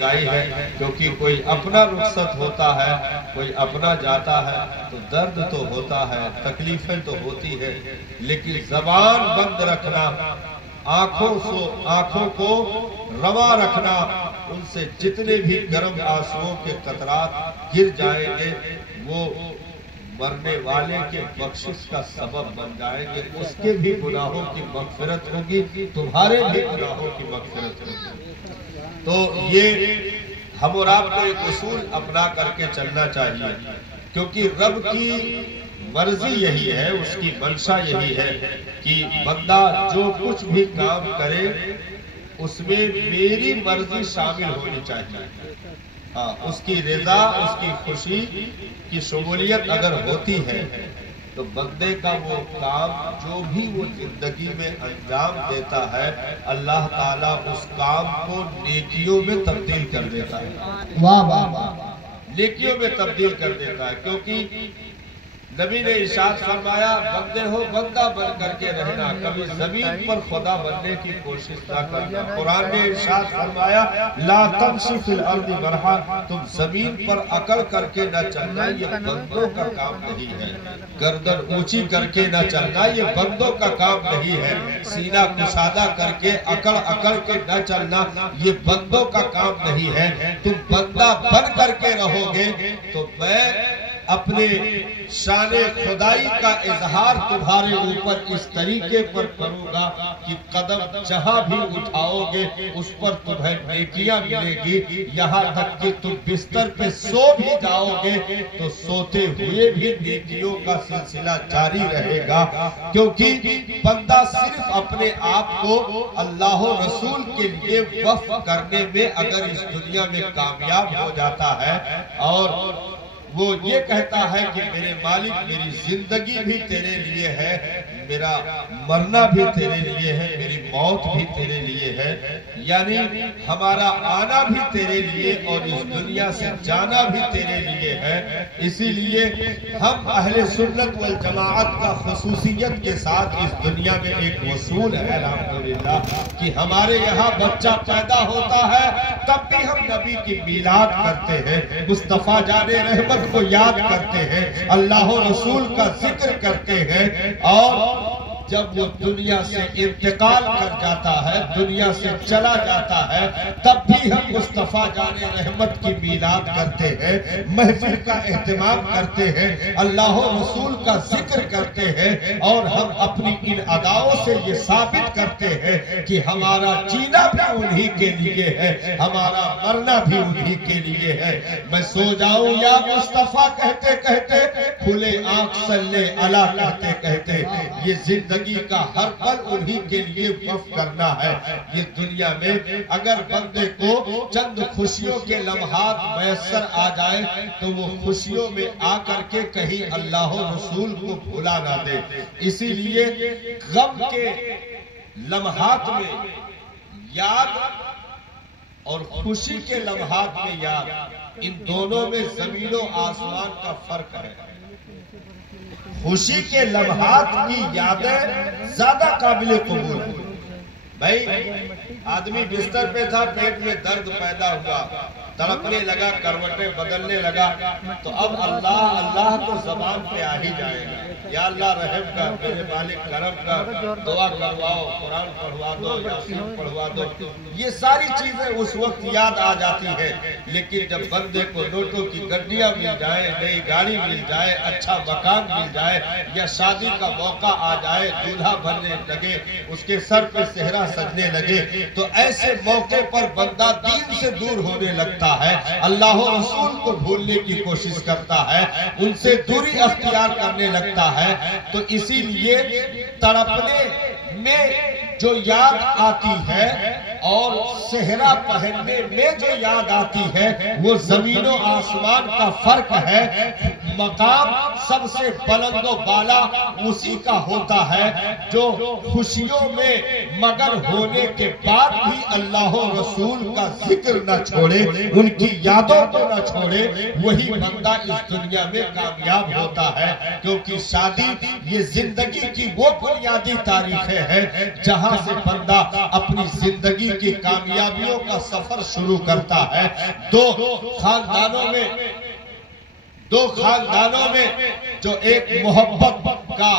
گائی ہے، کیونکہ کوئی اپنا رخصت ہوتا ہے، کوئی اپنا جاتا ہے تو درد تو ہوتا ہے، تکلیفیں تو ہوتی ہے، لیکن زبان بند رکھنا، آنکھوں کو روا رکھنا، ان سے جتنے بھی گرم آنسوؤں کے قطرات گر جائیں گے وہ مرنے والے کے بخشش کا سبب بن جائیں گے، اس کے بھی گناہوں کی مغفرت ہوگی، تمہارے بھی گناہوں کی مغفرت ہوگی۔ تو یہ ہم اور آپ کو ایک اصول اپنا کر کے چلنا چاہیے، کیونکہ رب کی مرضی یہی ہے، اس کی منشا یہی ہے کہ بندہ جو کچھ بھی کام کرے اس میں میری مرضی شامل ہونی چاہیے۔ اس کی رضا، اس کی خوشی کی شمولیت اگر ہوتی ہے تو بندے کا وہ کام جو بھی وہ زندگی میں انجام دیتا ہے، اللہ تعالیٰ اس کام کو نیکیوں میں تبدیل کر دیتا ہے۔ واہ واہ واہ، نیکیوں میں تبدیل کر دیتا ہے، کیونکہ نبی نے ارشاد فرمایا بندے ہو بندہ بن کر کے رہنا، کبھی زمین پر خدا بننے کی کوشش نہ کرنا۔ قرآن نے ارشاد فرمایا لا تمشی فی الارض مرحا، تم زمین پر اکڑ کر کے نہ چلنا، یہ بندوں کا کام نہیں ہے۔ گردن اونچی کر کے نہ چلنا، یہ بندوں کا کام نہیں ہے۔ سینہ کشادہ کر کے اکڑ کے نہ چلنا، یہ بندوں کا کام نہیں ہے۔ تم بندہ بن کر کے رہو گے تو میں اپنے شان خدائی کا اظہار تمہارے اوپر اس طریقے پر کروں گا کہ قدم جہاں بھی اٹھاؤ گے اس پر تمہیں نیکیاں ملے گی، یہاں تک کہ تم بستر پہ سو بھی جاؤ گے تو سوتے ہوئے بھی نیکیوں کا سلسلہ جاری رہے گا، کیونکہ بندہ صرف اپنے آپ کو اللہ و رسول کے لیے وقف کرنے میں اگر اس دنیا میں کامیاب ہو جاتا ہے اور وہ یہ کہتا ہے کہ میرے مالک میری زندگی بھی تیرے لیے ہے، میرا مرنا بھی تیرے لیے ہے، میری موت بھی تیرے لیے ہے، یعنی ہمارا آنا بھی تیرے لیے اور اس دنیا سے جانا بھی تیرے لیے ہے۔ اسی لیے ہم اہل سنت والجماعت کا خصوصیت کے ساتھ اس دنیا میں ایک اصول ہے الحمدللہ کہ ہمارے یہاں بچہ پیدا ہوتا ہے تب بھی ہم نبی کی میلاد کرتے ہیں، مصطفیٰ جان رحمت کو یاد کرتے ہیں، اللہ و رسول کا ذکر کرتے ہیں، اور جب وہ دنیا سے انتقال کر جاتا ہے، دنیا سے چلا جاتا ہے، تب بھی ہم مصطفیٰ جان رحمت کی میلاد کرتے ہیں، محفل کا اہتمام کرتے ہیں، اللہ و رسول کا ذکر کرتے ہیں، اور ہم اپنی ان اداؤں سے یہ ثابت کرتے ہیں کہ ہمارا جینا بھی انہی کے لیے ہے، ہمارا مرنا بھی انہی کے لیے ہے۔ میں سو جاؤں یا مصطفیٰ کہتے کہتے، کھلے آنکھ صلی اللہ کہتے کہتے، یہ زندگی کا ہر پل انہی کے لیے وقف کرنا ہے۔ یہ دنیا میں اگر بندے کو چند خوشیوں کے لمحات میسر آ جائے تو وہ خوشیوں میں آ کر کے کہیں اللہ و رسول کو بھولا نہ دے۔ اسی لیے غم کے لمحات میں یاد اور خوشی کے لمحات میں یاد، ان دونوں میں زمین و آسمان کا فرق ہے۔ خوشی کے لمحات کی یادیں زیادہ قابل قبول ہیں۔ بھائی آدمی بستر پہ تھا، پیٹ میں درد پیدا ہوا، تڑپنے لگا، کروٹیں بدلنے لگا، تو اب اللہ اللہ تو زبان پہ آ ہی جائے گا، یا اللہ رحم کر، میرے مالک کرم کر، دعا کرواؤ، قرآن پڑھوا دو، یاسین پڑھوا دو، یہ ساری چیزیں اس وقت یاد آ جاتی ہیں۔ لیکن جب بندے کو نوٹوں کی گڈیاں مل جائے، نئی گاڑی مل جائے، اچھا مکان مل جائے، یا شادی کا موقع آ جائے، دولہا بننے لگے، اس کے سر پہ صحرا سجنے لگے، تو ایسے موقع پر بندہ دین سے دور ہونے لگتا ہے، اللہ و رسول کو بھولنے کی کوشش کرتا ہے، ان سے دوری اختیار کرنے لگتا ہے۔ تو اسی لیے تڑپنے میں جو یاد آتی ہے اور صحرا پہننے میں جو یاد آتی ہے وہ زمین و آسمان کا فرق ہے۔ مقام سب سے بلند و بالا اسی کا ہوتا ہے جو خوشیوں میں مگن ہونے کے بعد بھی اللہ و رسول کا ذکر نہ چھوڑے، ان کی یادوں کو نہ چھوڑے، وہی بندہ اس دنیا میں کامیاب ہوتا ہے۔ کیونکہ شادی یہ زندگی کی وہ بنیادی تاریخیں ہیں جہاں سے بندہ اپنی زندگی کی کامیابیوں کا سفر شروع کرتا ہے، دو خاندانوں میں جو ایک محبت کا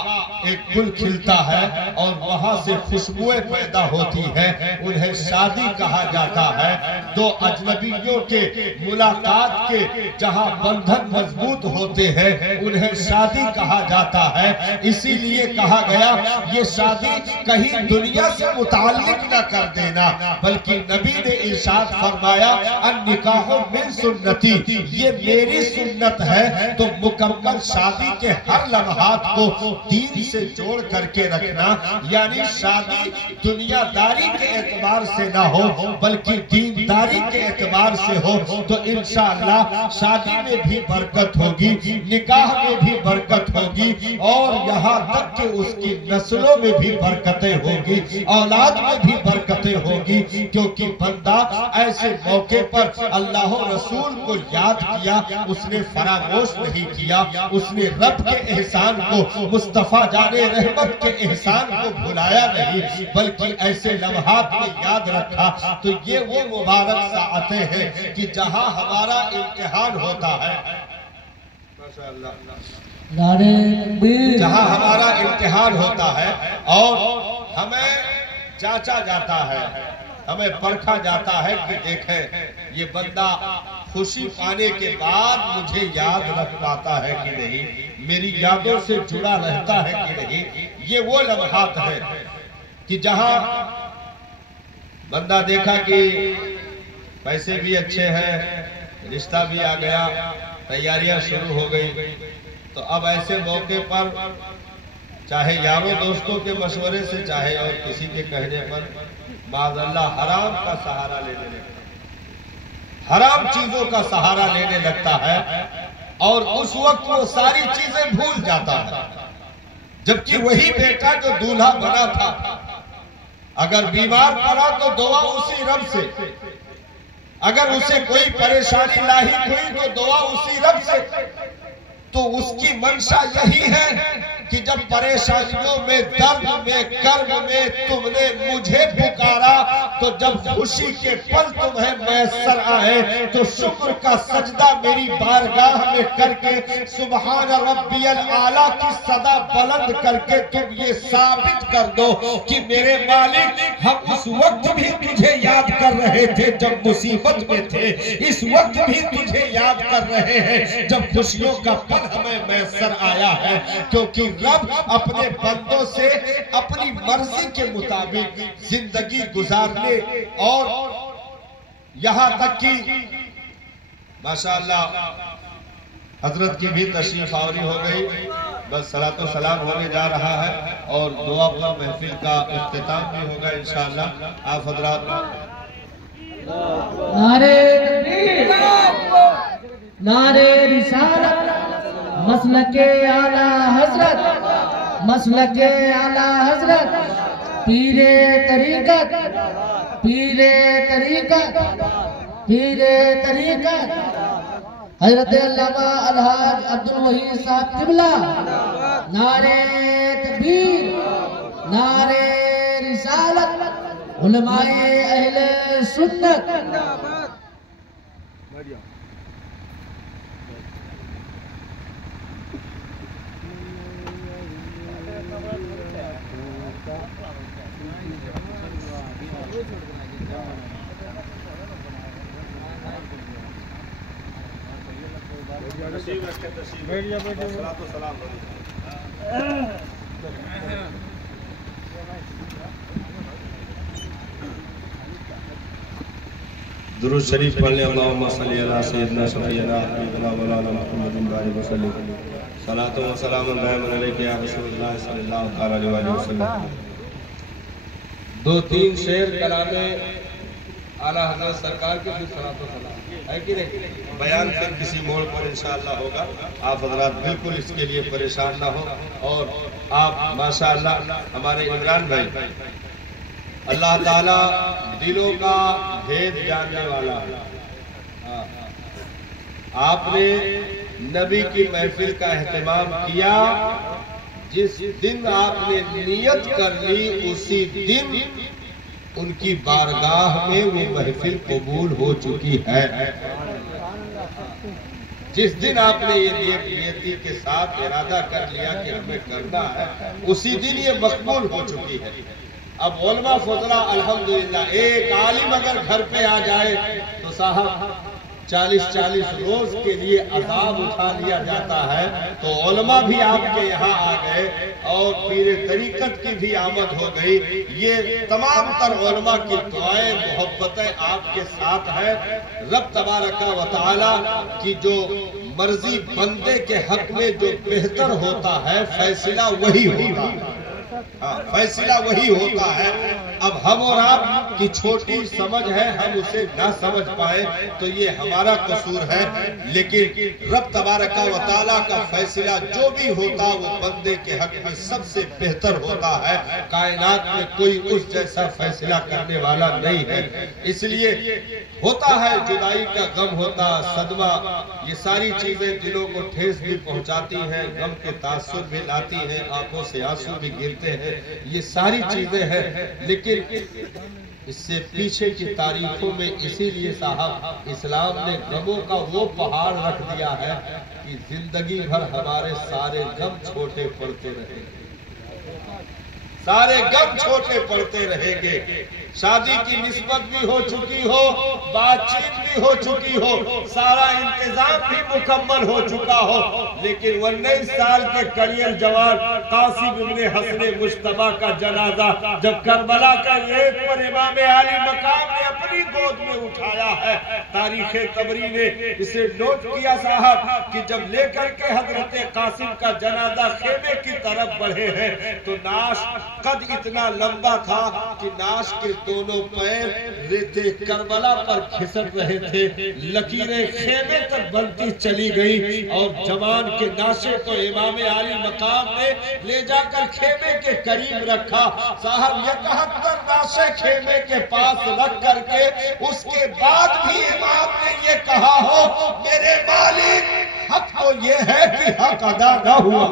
ایک گل کھلتا ہے اور وہاں سے خوشبوئیں پیدا ہوتی ہیں، انہیں شادی کہا جاتا ہے۔ دو اجنبیوں کے ملاقات کے جہاں بندھن مضبوط ہوتے ہیں انہیں شادی کہا جاتا ہے۔ اسی لیے کہا گیا یہ شادی کہیں دنیا سے متعلق نہ کر دینا، بلکہ نبی نے ارشاد فرمایا النکاح من سنتی، یہ میری سنت ہے۔ تو مکمل شادی کے ہر لمحات کو دین سے جوڑ کر کے رکھنا، یعنی شادی دنیا داری کے اعتبار سے نہ ہو بلکہ دینداری کے اعتبار سے ہو، تو انشاءاللہ شادی میں بھی برکت ہوگی، نکاح میں بھی برکت ہوگی، اور یہاں تک کہ اس کی نسلوں میں بھی برکتیں ہوگی، اولاد میں بھی برکتیں ہوگی، کیونکہ بندہ ایسے موقع پر اللہ و رسول کو یاد کیا، اس نے فراموش نہیں کیا، اس نے رب کے احسان کو، مصطفیٰ جان رحمت کے احسان کو بھلایا نہیں، بلکہ ایسے لمحات میں یاد رکھا۔ تو یہ وہ مبارک ساعتیں ہیں کہ جہاں ہمارا امتحان ہوتا ہے، جہاں ہمارا امتحان ہوتا ہے اور ہمیں جانچا جاتا ہے، ہمیں پرکھا جاتا ہے کہ دیکھیں یہ بندہ خوشی پانے کے بعد مجھے یاد رکھ پاتا ہے کہ نہیں، میری یادوں سے جڑا رہتا ہے کہ نہیں۔ یہ وہ لمحات ہے کہ جہاں بندہ دیکھا کہ پیسے بھی اچھے ہیں، رشتہ بھی آ گیا، تیاریاں شروع ہو گئی، تو اب ایسے موقع پر چاہے یاروں دوستوں کے مشورے سے، چاہے اور کسی کے کہنے پر، معاذ اللہ حرام کا سہارا لینے لگتا ہے، حرام چیزوں کا سہارا لینے لگتا ہے، اور اس وقت وہ ساری چیزیں بھول جاتا ہے، جبکہ وہی بیٹا جو دولہا بنا تھا اگر بیمار پڑا تو دعا اسی رب سے، اگر اسے کوئی پریشانی لاحق ہوئی تو دعا اسی رب سے۔ تو اس کی منشا یہی ہے کہ جب پریشانیوں میں، درد میں، کرب میں تم نے مجھے پکارا، تو جب خوشی کے پل تمہیں میسر آئے تو شکر کا سجدہ میری بارگاہ میں کر کے سبحان ربی الاعلیٰ کی صدا بلند کر کے تم یہ ثابت کر دو کہ میرے مالک ہم اس وقت بھی تجھے یاد کر رہے تھے جب مصیبت میں تھے، اس وقت بھی تجھے یاد کر رہے ہیں جب خوشیوں کا پل ہمیں میسر آیا ہے، کیونکہ رب اپنے بندوں سے اپنی مرضی کے مطابق زندگی گزارنے، اور یہاں تک کہ ماشاءاللہ حضرت کی بھی تشریف آوری ہو گئی، بس صلاۃ و سلام ہونے جا رہا ہے اور دعا پر محفل کا اختتام بھی ہوگا انشاءاللہ۔ آپ حضرات نعرہ تکبیر، نعرہ رسالت، مسلک اعلیٰ حضرت، مسلک اعلیٰ حضرت، پیر طریقت، پیر طریقت، پیر طریقت حضرت علامہ الحاج عبدالوحید صاحب قبلہ۔ نعرہ تکبیر، نعرہ رسالت، علماء اہل سنت۔ درود شریف پڑھ لیں، اللہم صلی علی سیدنا شفیعنا حبیبنا مولانا محمد بارک وسلم، صلاۃ و سلام دائما علیک یا رسول اللہ صلی اللہ علیہ وسلم۔ دو تین شعر کلام اعلیٰ حضرت سرکار کے بھی صلاۃ و سلام ہے کہ نہیں، بیان پھر کسی موڑ پر انشاءاللہ ہوگا، آپ حضرات بالکل اس کے لیے پریشان نہ ہو، اور آپ ماشاءاللہ ہمارے عمران بھائی اللہ تعالیٰ دلوں کا بھید جاننے والا ہے، آپ نے نبی کی محفل کا اہتمام کیا، جس دن آپ نے نیت کر لی اسی دن ان کی بارگاہ میں وہ محفل قبول ہو چکی ہے۔ جس دن آپ نے یہ نیتی کے ساتھ ارادہ کر لیا کہ ہمیں کرنا ہے، اسی دن یہ مقبول ہو چکی ہے۔ اب علماء فضلہ الحمدللہ، ایک عالم اگر گھر پہ آ جائے تو صاحب 40 روز کے لیے عذاب اٹھا لیا جاتا ہے، تو علماء بھی آپ کے یہاں آ گئے اور پیر طریقت کی بھی آمد ہو گئی۔ یہ تمام تر علماء کی دعائیں محبتیں آپ کے ساتھ ہیں۔ رب تبارک و تعالی کی جو مرضی بندے کے حق میں جو بہتر ہوتا ہے، فیصلہ وہی ہوتا ہے، فیصلہ وہی ہوتا ہے۔ اب ہم اور آپ کی چھوٹی سمجھ ہے، ہم اسے نہ سمجھ پائے تو یہ ہمارا قصور ہے، لیکن رب تبارک و تعالیٰ کا فیصلہ جو بھی ہوتا وہ بندے کے حق میں سب سے بہتر ہوتا ہے۔ کائنات میں کوئی اس جیسا فیصلہ کرنے والا نہیں ہے۔ اس لیے ہوتا ہے جدائی کا غم، ہوتا صدمہ، یہ ساری چیزیں دلوں کو ٹھیس بھی پہنچاتی ہیں، غم کے تاثر بھی لاتی ہیں، آنکھوں سے آنسو بھی گرتے ہیں، یہ ساری چیزیں ہیں۔ لیکن اس سے پیچھے کی تاریخوں میں اسی لیے صاحب اسلام نے غموں کا وہ پہاڑ رکھ دیا ہے کہ زندگی بھر ہمارے سارے غم چھوٹے پڑتے رہیں گے، سارے غم چھوٹے پڑتے رہیں گے۔ شادی کی نسبت بھی ہو چکی ہو، بات چیت بھی ہو چکی ہو، سارا انتظام بھی مکمل ہو چکا ہو، لیکن 19 سال کے کریئر جوان قاسم ابن حسن مجتبیٰ کا جنازہ جب کربلا کا ریت پر امام عالی مقام نے اپنی گود میں اٹھایا ہے، تاریخ طبری نے اسے نوٹ کیا صاحب کہ جب لے کر کے حضرت قاسم کا جنازہ خیمے کی طرف بڑھے ہیں تو ناش قد اتنا لمبا تھا کہ ناش کے دونوں پیر ریتے کربلا پر کھسٹ رہے تھے، لکیریں خیمے تک بنتی چلی گئی اور جوان کے ناشے کو امام عالی مقام نے لے جا کر خیمے کے قریب رکھا۔ صاحب 71 ناشے خیمے کے پاس رکھ کر کے اس کے بعد بھی امام نے یہ کہا ہو، میرے مالک حق تو یہ ہے کہ حق ادا نہ ہوا،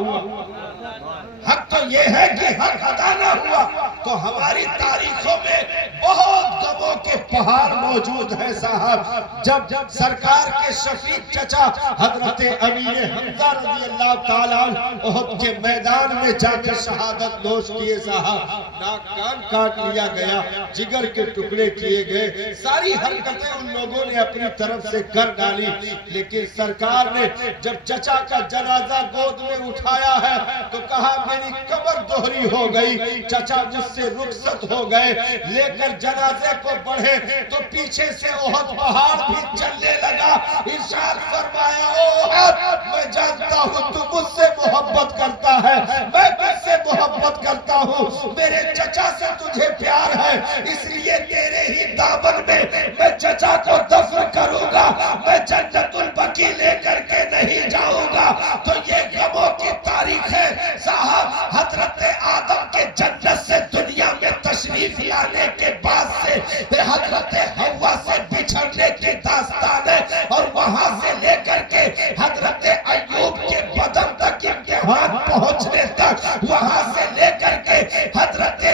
حق تو یہ ہے کہ حق ادا نہ ہوا۔ تو ہماری تاریخوں میں بہت غموں کے پہاڑ موجود ہیں صاحب۔ جب سرکار کے شفیق چچا حضرت امیر حمزہ رضی اللہ تعالیٰ احد کے میدان میں جا کے شہادت نوش کیے صاحب، ناک کان کاٹ لیا گیا، جگر کے ٹکڑے کیے گئے، ساری حرکتیں ان لوگوں نے اپنی طرف سے کر ڈالی، لیکن سرکار نے جب چچا کا جنازہ گود میں اٹھایا ہے تو کہا میری قبر دوہری ہو گئی، چچا جس سے رخصت ہو گئے، لے کر جنازے کو بڑھے تو پیچھے سے احد پہاڑ بھی چلنے لگا۔ ارشاد فرمایا او احد، میں جانتا ہوں تو مجھ سے محبت کرتا ہے، میں تجھ سے محبت کرتا ہوں، میرے چچا سے تجھے پیار ہے، اس لیے تیرے ہی دامن میں میں چچا کو دفن کروں گا، میں جنت البقیع لے کر کے نہیں جاؤں گا۔ تو یہ غموں کی تاریخ ہے صاحب۔ حضرت آدم کے جنت سے دنیا میں تشریف لانے کے بعد سے حضرت حوا سے بچھڑنے کی داستان ہے، اور وہاں سے لے کر کے حضرت ایوب کے بدن تک امتحان پہنچنے تک، وہاں سے لے کر کے حضرت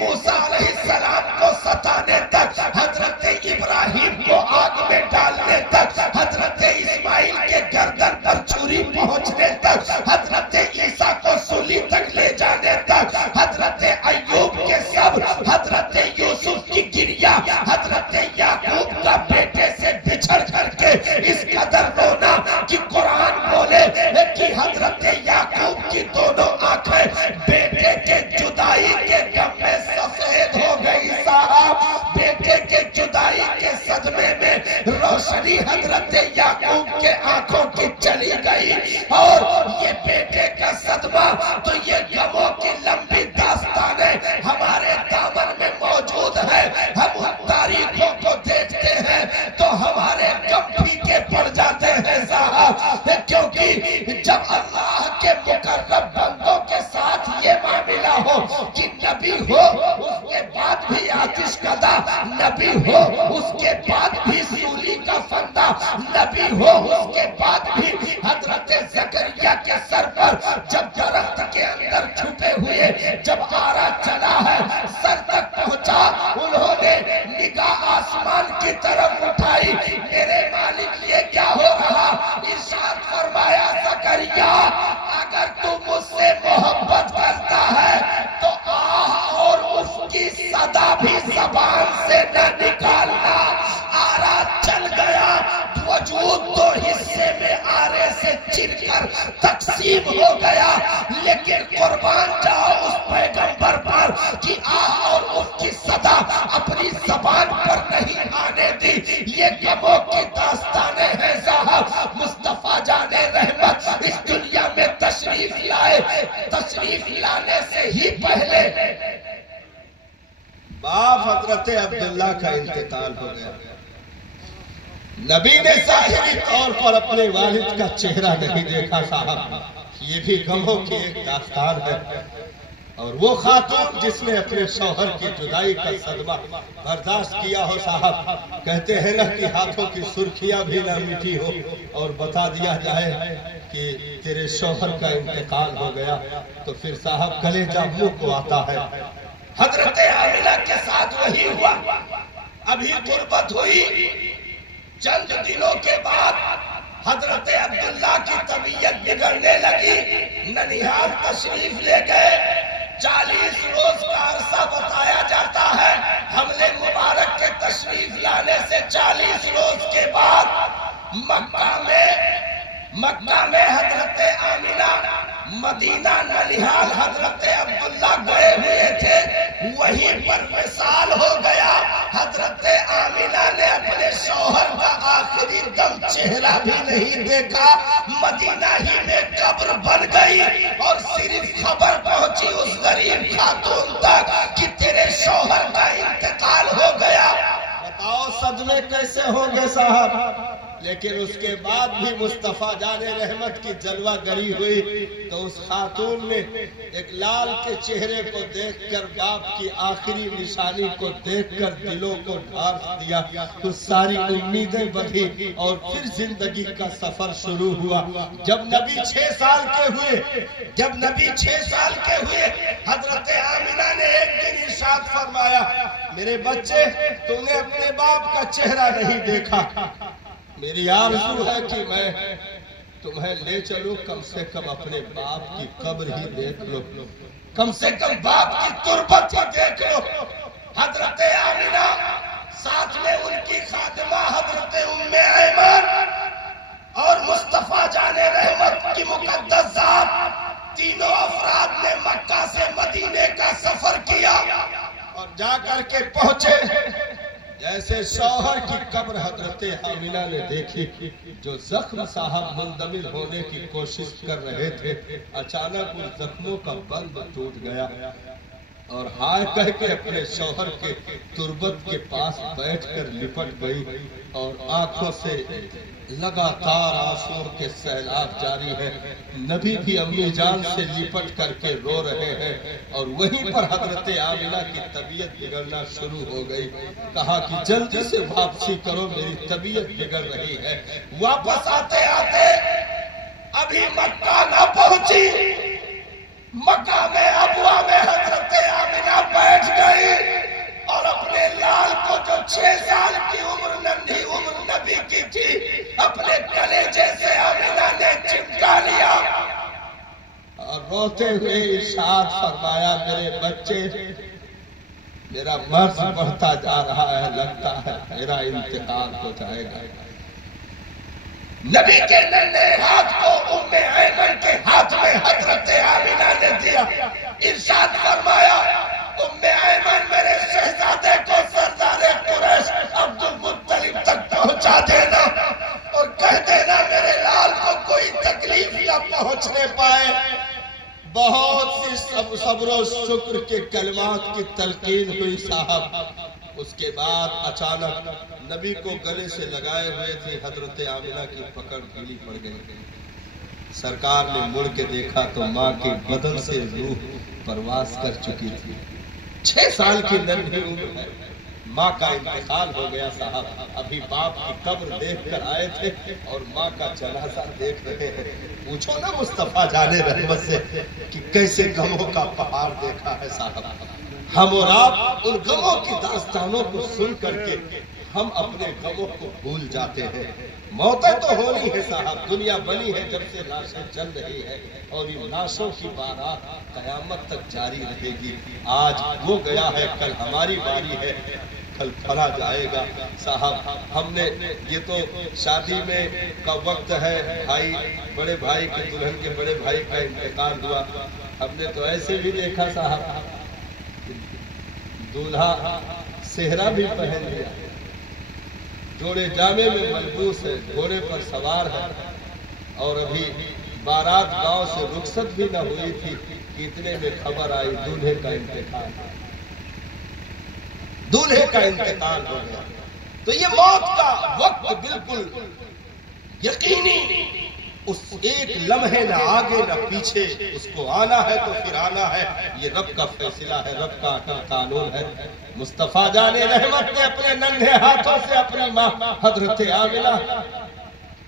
موسیٰ علیہ السلام کو ستانے تک، حضرت ابراہیم کو آگ میں ڈالنے تک، حضرت اسماعیل کے گردن پر چھری پہنچنے تک، حضرت عیسیٰ کو سولی تک لے جانے تک، حضرت ایوب کے صبر، حضرت یوسف کی گریہ، حضرت یعقوب کا بیٹے سے بچھڑ کر کے اس قدر رونا کہ قرآن بولے کہ حضرت یعقوب کی دونوں آنکھیں بیٹے کے جدائی کے غم میں سفید ہو گئی صاحب۔ بیٹے کے جدائی کے صدمے میں روشنی حضرت یعقوب کے آنکھوں کی چلی گئی، اور یہ بیٹے کا صدمہ تو یہ غموں کی لمبی داستانیں ہمارے دامن میں موجود ہے۔ ہم ان تاریخوں کو دیکھتے ہیں تو ہمارے غم پھیکے پڑ جاتے ہیں صاحب، کیونکہ جب اللہ کے مقرب بندوں کے ساتھ یہ معاملہ ہو کہ نبی ہو اس کے بعد بھی آتش کدہ، نبی ہو اس کے بعد بھی سولی کا فندہ، نبی ہو اس کے بعد بھی حضرت زکریا کے سر پر جب درخت کے اندر چھپے ہوئے جب آرا چلا ہے سر تک پہنچا، انہوں نے سے چر کر تقسیم ہو گیا، لیکن قربان جاؤ اس پیغمبر پر کہ آہ اور اف کی صدا اپنی زبان پر نہیں آنے دی۔ یہ غموں کی داستانیں ہیں صاحب۔ مصطفیٰ جان رحمت اس دنیا میں تشریف لائے، تشریف لانے سے ہی پہلے باپ حضرت عبداللہ کا انتقال ہو گیا۔ نبی نے ظاہری طور پر اپنے والد کا چہرہ نہیں دیکھا صاحب، یہ بھی غموں کی ایک داستان ہے۔ اور وہ خاتون جس نے اپنے شوہر کی جدائی کا صدمہ برداشت کیا ہو صاحب، کہتے ہیں نا کہ ہاتھوں کی سرخیاں بھی نہ مٹی ہو اور بتا دیا جائے کہ تیرے شوہر کا انتقال ہو گیا تو پھر صاحب کلیجہ منہ کو آتا ہے۔ حضرت آمنہ کے ساتھ وہی ہوا، ابھی تربت ہوئی، چند دنوں کے بعد حضرت عبداللہ کی طبیعت بگڑنے لگی، ننیہال تشریف لے گئے۔ 40 روز کا عرصہ بتایا جاتا ہے، حملے مبارک کے تشریف لانے سے 40 روز کے بعد مکہ میں حضرت آمنہ، مدینہ ننیہال حضرت عبداللہ گئے ہوئے تھے، وہیں پر وصال ہو گیا۔ حضرت آمنہ نے اپنے شوہر کا آخری دم چہرہ بھی نہیں دیکھا، مدینہ ہی میں قبر بن گئی، اور صرف خبر پہنچی اس غریب خاتون تک کہ تیرے شوہر کا انتقال ہو گیا۔ بتاؤ صدمے کیسے ہوں گے صاحب؟ لیکن اس کے بعد بھی مصطفیٰ جان رحمت کی جلوہ گری ہوئی تو اس خاتون نے ایک لال کے چہرے کو دیکھ کر، باپ کی آخری نشانی کو دیکھ کر دلوں کو ڈھانپ دیا، تو ساری امیدیں بڑھی اور پھر زندگی کا سفر شروع ہوا۔ جب نبی 6 سال کے ہوئے حضرت آمنہ نے ایک دن ارشاد فرمایا، میرے بچے تم نے اپنے باپ کا چہرہ نہیں دیکھا، میری آرزو ہے کہ میں تمہیں لے چلوں، کم سے کم اپنے باپ کی قبر ہی دیکھ لو، کم سے کم باپ کی تربت ہی دیکھ لو۔ حضرت آمنہ، ساتھ میں ان کی خادمہ حضرت ام ایمن اور مصطفیٰ جان رحمت کی مقدس ذات، تینوں افراد نے مکہ سے مدینے کا سفر کیا اور جا کر کے پہنچے۔ جیسے شوہر کی قبر حضرت آمنہ نے دیکھی، جو زخم صاحب مندمل ہونے کی کوشش کر رہے تھے، اچانک ان زخموں کا بند ٹوٹ گیا اور ہائے کہہ کے اپنے شوہر کے تربت کے پاس بیٹھ کر لپٹ گئی، اور آنکھوں سے لگاتار آنسوں کے سیلاب جاری ہے۔ نبی بھی امی جان سے لپٹ کر کے رو رہے ہیں، اور وہیں پر حضرت آمنہ کی طبیعت بگڑنا شروع ہو گئی۔ کہا کہ جلدی سے واپسی کرو، میری طبیعت بگڑ رہی ہے۔ واپس آتے آتے ابھی مکہ نہ پہنچی، مکہ میں ابوا میں حضرت آمنہ بیٹھ گئی اور اپنے لال کو جو 6 سال کی عمر ننھی عمر نبی کی تھی، اپنے کلیجے سے آمنہ نے چمٹا لیا اور روتے ہوئے ارشاد فرمایا، میرے بچے میرا مرض بڑھتا جا رہا ہے، لگتا ہے میرا انتقال ہو جائے گا۔ نبی کے ننھے ہاتھ کو ام ایمن کے ہاتھ میں حضرت آمنہ نے دیا، ارشاد فرمایا، ام ایمن میرے شہزادے کو سردار قریش عبد المطلب تک پہنچا دینا اور کہہ دینا میرے لال کو کوئی تکلیف نہ پہنچنے پائے۔ بہت سی صبر و شکر کے کلمات کی تلقین ہوئی صاحب۔ اس کے بعد اچانک نبی کو گلے سے لگائے ہوئے تھے حضرت آمنہ کی پکڑ ڈھیلی پڑ گئی۔ سرکار نے مڑ کے دیکھا تو ماں کے بدن سے روح پرواز کر چکی تھی۔ 6 سال کی ننھی عمر ہے، ماں کا انتقال ہو گیا صاحب۔ ابھی باپ کی قبر دیکھ کر آئے تھے اور ماں کا جنازہ دیکھ رہے ہیں۔ پوچھو نا مصطفیٰ جان رحمت سے کہ کیسے غموں کا پہاڑ دیکھا ہے صاحب۔ ہم اور آپ ان غموں کی داستانوں کو سن کر کے ہم اپنے غموں کو بھول جاتے ہیں۔ موتیں تو ہونی ہے صاحب، دنیا بنی ہے جب سے لاشیں چل رہی ہے، اور ان لاشوں کی بارات قیامت تک جاری رہے گی۔ آج وہ گیا ہے، کل ہماری باری ہے۔ پھل پھلا جائے گا۔ صاحب ہم نے یہ تو شادی میں کا وقت ہے، بھائی بڑے بھائی کے دلہن کے بڑے بھائی کا انتقال ہوا، ہم نے تو ایسے بھی دیکھا صاحب دولہا صحرا بھی پہن لیا، جوڑے جامے میں ملبوس ہے، گھوڑے پر سوار ہے، اور ابھی بارات گاؤں سے رخصت بھی نہ ہوئی تھی کہ اتنے میں خبر آئی دولہے کا انتقال، دولہے کا انتقال ہو گیا۔ تو یہ موت کا وقت بالکل یقینی، اس ایک لمحے نہ آگے نہ پیچھے، اس کو آنا ہے تو پھر آنا ہے، یہ رب کا فیصلہ ہے، رب کا اٹل قانون ہے۔ مصطفیٰ جان رحمت نے اپنے ننھے ہاتھوں سے اپنی ماں حضرت آمنہ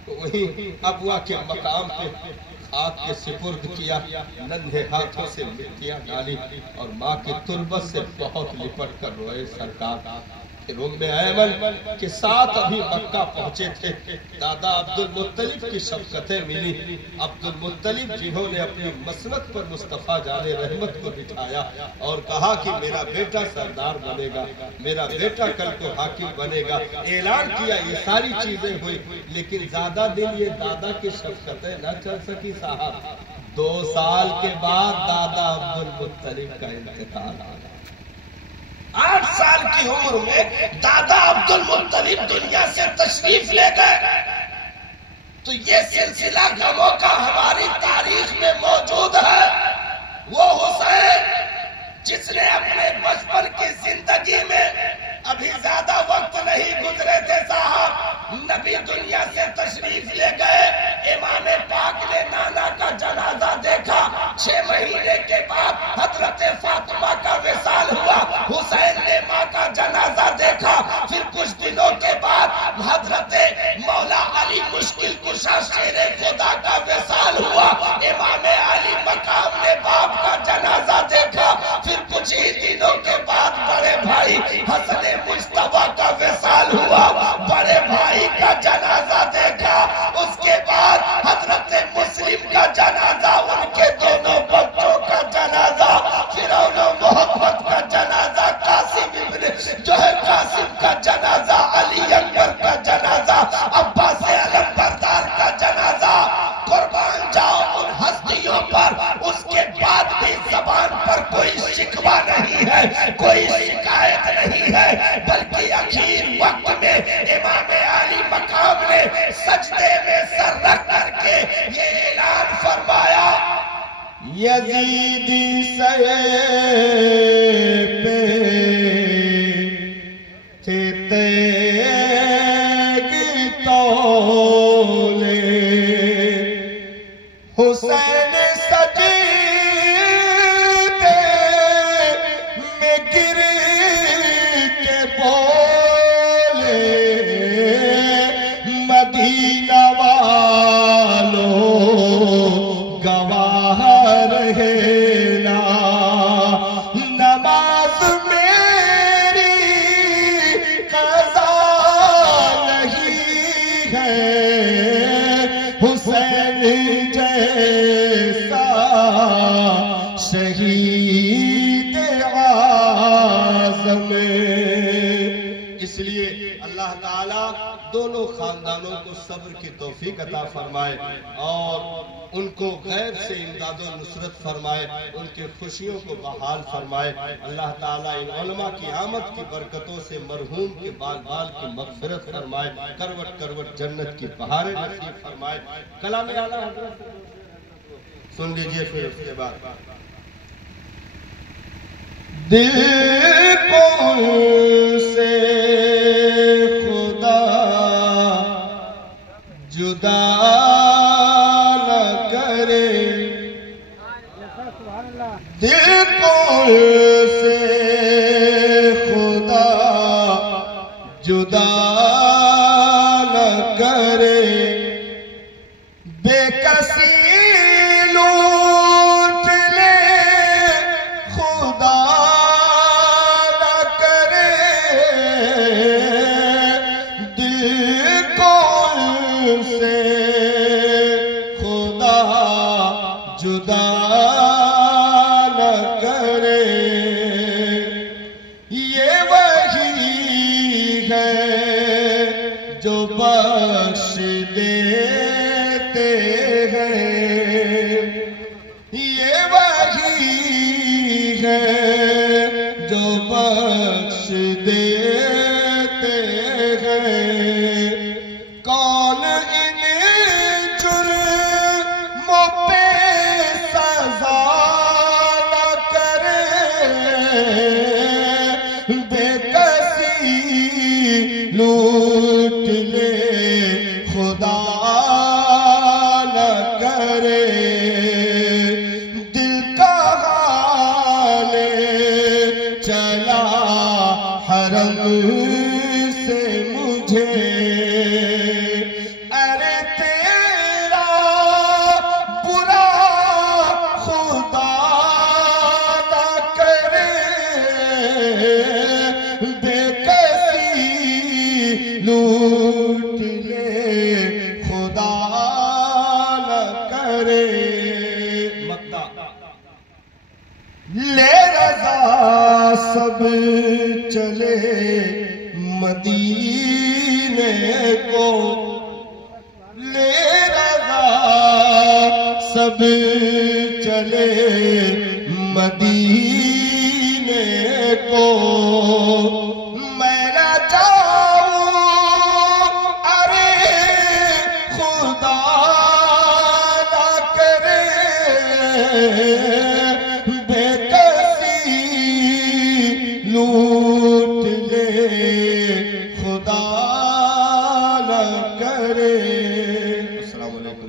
وہی ابوا کے مقام پہ خاک کے سپرد کیا، ننھے ہاتھوں سے مٹیاں ڈالی اور ماں کی تربت سے بہت لپٹ کر روئے سرکار۔ پھر ام ایمن کے ساتھ ابھی مکہ پہنچے تھے، دادا عبد المطلب کی شفقتیں ملی، عبد المطلب جنہوں نے اپنی مسند پر مصطفیٰ جان رحمت کو بٹھایا اور کہا کہ میرا بیٹا سردار بنے گا، میرا بیٹا کل کو حاکم بنے گا، اعلان کیا، یہ ساری چیزیں ہوئی، لیکن زیادہ دن یہ دادا کی شفقتیں نہ چل سکی صاحب۔ 2 سال کے بعد دادا عبد المطلب کا انتقال آ گیا۔ 8 سال کی عمر میں دادا عبد المطلب دنیا سے تشریف لے گئے۔ تو یہ سلسلہ غموں کا ہماری تاریخ میں موجود ہے۔ وہ حسین جس نے اپنے بچپن کی زندگی میں ابھی زیادہ وقت نہیں گزرے تھے صاحب، نبی دنیا سے تشریف لے گئے، امام پاک نے نانا کا جنازہ دیکھا، 6 مہینے کے بعد حضرت فاطمہ کا وصال ہوا، حسین نے ماں کا جنازہ دیکھا، پھر کچھ دنوں کے بعد حضرت مولا علی مشکل کشا شیر خدا کا وصال ہوا، امام علی مقام نے باپ کا جنازہ دیکھا، پھر کچھ ہی دنوں کے بعد بڑے بھائی حسن مصطفیٰ کا وصال ہوا، بڑے بھائی کا جنازہ دیکھا، اس کے بعد حضرت مسلم کا جنازہ، ان کے دونوں بچوں کا جنازہ، فرعون و محمد کا جنازہ، قاسم کا جنازہ، علی اکبر کا جنازہ، عباس علمبردار کا جنازہ، قربان جاؤ ان ہستیوں پر۔ اس کے بعد بھی زبان پر کوئی شکوہ نہیں ہے، کوئی شکایت نہیں ہے، بلکہ اخیر وقت میں امام علی مقام نے سجدے میں سر رکھ کر کے یہ اعلان فرمایا، یزیدی سے پہ تھے تیگ تولے، حسین سجدے میں گر کے بولے، مدینہ والو گواہ رہنا، نماز میری قضا نہیں ہے، حسین جیسا شہید اعظم۔ اس لیے اللہ تعالیٰ دونوں خاندانوں کو صبر کی توفیق عطا فرمائے اور ان کو غیب سے امداد و نصرت فرمائے، ان کے خوشیوں کو بحال فرمائے۔ اللہ تعالیٰ ان علماء کی آمد کی برکتوں سے مرحوم کے بال بال کی مغفرت فرمائے، کروٹ کروٹ جنت کی بہاریں نصیب فرمائے۔ کلام اعلیٰ حضرت سن لیجئے، پھر اس کے بعد دل کو سے خدا جدا نہ کرے، دل کو سے خدا جدا نہ کرے، بے کسی لوٹ لے خدا نہ کرے، دل کو سے خدا جدا نہ کرے، یہ وہی بخش دیتے ہیں، یہ وہی ہے جو بخش دیتے ہیں۔ کون ان جرموں پہ سزا نہ کرے، بے کسی لوٹ لے خدا نہ کرے۔ دل کا حال چلا حرم سے مجھے، ارے تیرا برا خدا نہ کرے، بے کسی لوٹ لے خدا نہ کرے۔ مکہ لے رضا سب چلے مدینے کو، لے رضا سب چلے مدینے کو۔ میں نہ جاؤں ارے خدا نہ کرے، بے کسی لوٹ لے خدا نہ کرے۔ السلام علیکم۔